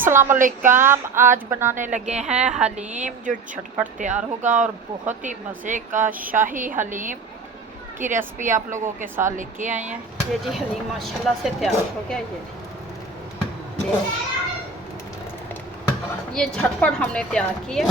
अस्सलामुअलैकुम। आज बनाने लगे हैं हलीम जो झटपट तैयार होगा और बहुत ही मज़े का शाही हलीम की रेसिपी आप लोगों के साथ लेके आए हैं। ये जी हलीम माशाल्लाह से तैयार हो गया। ये झटपट हमने तैयार किया।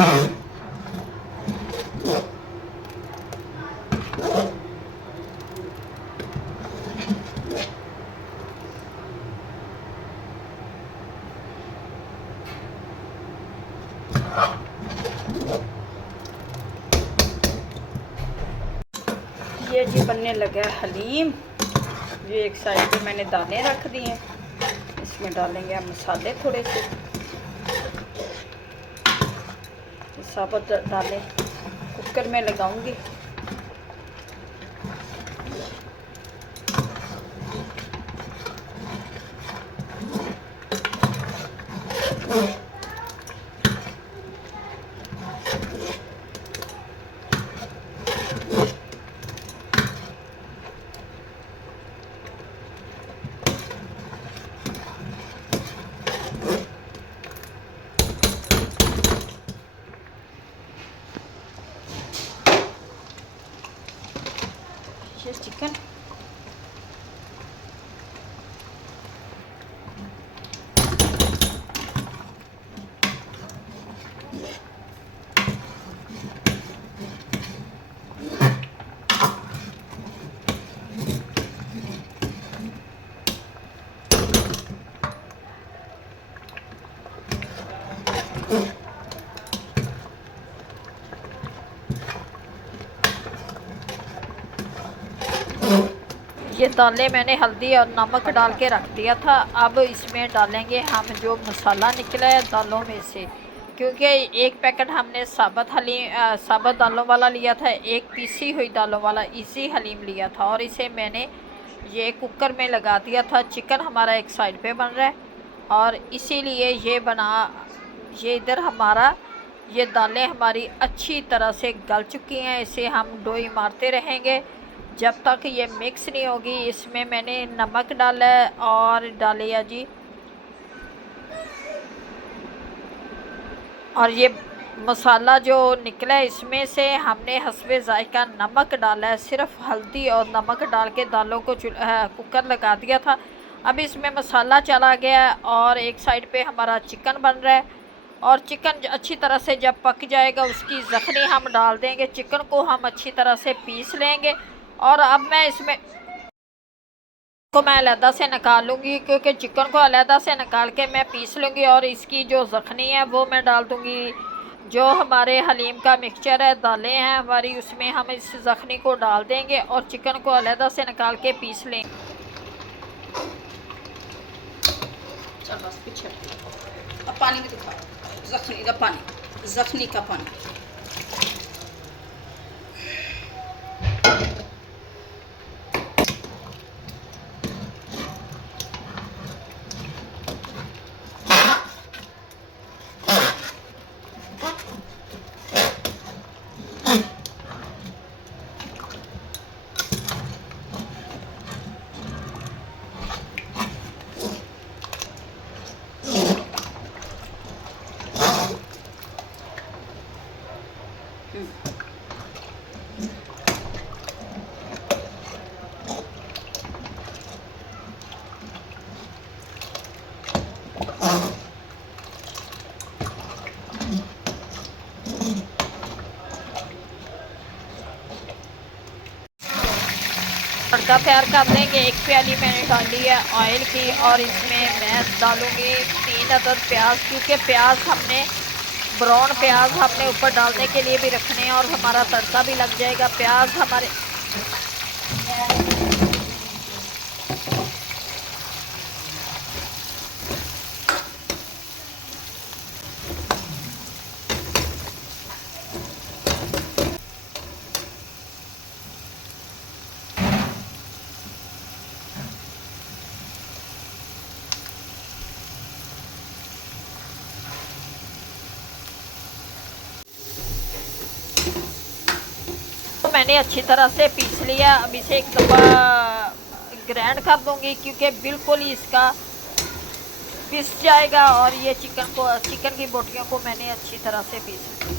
ये जी बनने लगा है हलीम। ये एक साइड पे मैंने दाने रख दिए हैं। इसमें डालेंगे हम मसाले थोड़े से, साबुत दाने कुकर में लगाऊंगी। ये चिकन ये दालें मैंने हल्दी और नमक डाल के रख दिया था। अब इसमें डालेंगे हम जो मसाला निकला है दालों में से, क्योंकि एक पैकेट हमने साबुत दालों वाला लिया था, एक पीसी हुई दालों वाला इसी हलीम लिया था और इसे मैंने ये कुकर में लगा दिया था। चिकन हमारा एक साइड पे बन रहा है और इसीलिए ये इधर हमारा ये दालें हमारी अच्छी तरह से गल चुकी हैं। इसे हम डोई मारते रहेंगे जब तक ये मिक्स नहीं होगी। इसमें मैंने नमक डाला है और डालिया जी, और ये मसाला जो निकला है इसमें से हमने हस्बे जायका नमक डाला है। सिर्फ हल्दी और नमक डाल के दालों को कुकर लगा दिया था। अब इसमें मसाला चला गया है और एक साइड पे हमारा चिकन बन रहा है और चिकन अच्छी तरह से जब पक जाएगा उसकी जखनी हम डाल देंगे। चिकन को हम अच्छी तरह से पीस लेंगे और अब मैं इसमें को मैं अलहदा से निकाल लूँगी, क्योंकि चिकन को अलहदा से निकाल के मैं पीस लूँगी और इसकी जो ज़ख़नी है वो मैं डाल दूँगी। जो हमारे हलीम का मिक्सचर है, दालें हैं हमारी, उसमें हम इस ज़ख़नी को डाल देंगे और चिकन को अलहदा से निकाल के पीस लेंगे। चल बस पीछे अब पानी भी दिखा, ज़ख़नी का पानी। तड़का तैयार कर देंगे। एक प्याली मैंने डाली है ऑयल की और इसमें मैं डालूँगी 3 अदद प्याज, क्योंकि प्याज हमने ब्राउन प्याज हमने ऊपर डालने के लिए भी रखने हैं और हमारा तड़का भी लग जाएगा। प्याज हमारे मैंने अच्छी तरह से पीस लिया। अब इसे एक दफ़ा ग्राइंड कर दूंगी, क्योंकि बिल्कुल ही इसका पिस जाएगा और ये चिकन की बोटियों को मैंने अच्छी तरह से पीसा।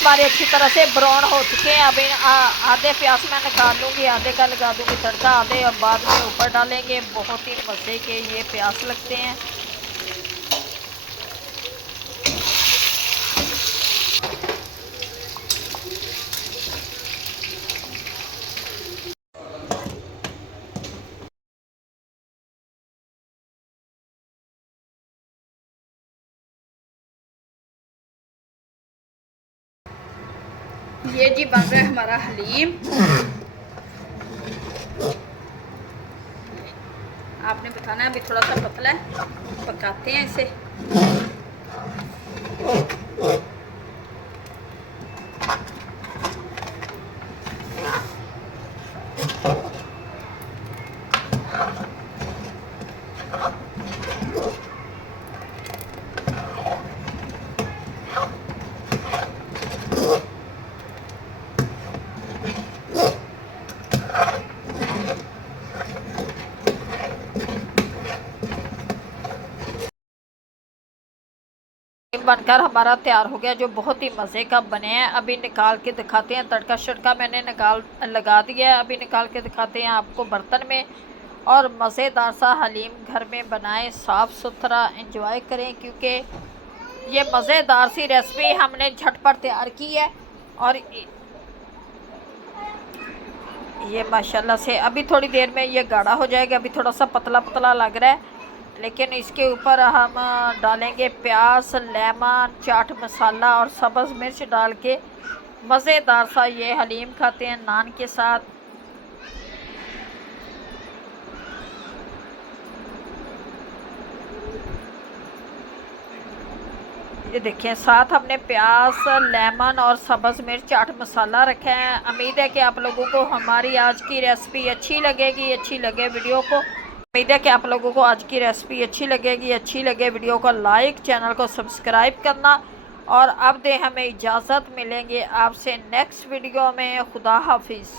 हमारे अच्छी तरह से ब्राउन हो चुके हैं। अब आधे प्याज मैं निकाल लूँगी, आधे का लगा दूँगी तड़का, आधे अब बाद में ऊपर डालेंगे। बहुत ही मज़े के ये प्याज लगते हैं। ये जी बन रहा है हमारा हलीम। आपने बताना है अभी थोड़ा सा पतला है, पकाते हैं इसे। बनकर हमारा तैयार हो गया, जो बहुत ही मज़े का बने हैं। अभी निकाल के दिखाते हैं। तड़का शड़का मैंने लगा दिया है। अभी निकाल के दिखाते हैं आपको बर्तन में। और मज़ेदार सा हलीम घर में बनाएं, साफ़ सुथरा एंजॉय करें, क्योंकि ये मज़ेदार सी रेसिपी हमने झटपट तैयार की है। और ये माशाल्लाह से अभी थोड़ी देर में ये गाढ़ा हो जाएगा। अभी थोड़ा सा पतला पतला लग रहा है, लेकिन इसके ऊपर हम डालेंगे प्याज, लेमन, चाट मसाला और सब्ज़ मिर्च डाल के मज़ेदार सा ये हलीम खाते हैं नान के साथ। ये देखें, साथ हमने प्याज, लेमन और सब्ज़ मिर्च, चाट मसाला रखा है। उम्मीद है कि आप लोगों को हमारी आज की रेसिपी अच्छी लगेगी। अच्छी लगे वीडियो को, उम्मीद है कि आप लोगों को आज की रेसिपी अच्छी लगेगी। अच्छी लगे वीडियो को लाइक, चैनल को सब्सक्राइब करना। और अब दे हमें इजाज़त, मिलेंगे आपसे नेक्स्ट वीडियो में। खुदा हाफिज़।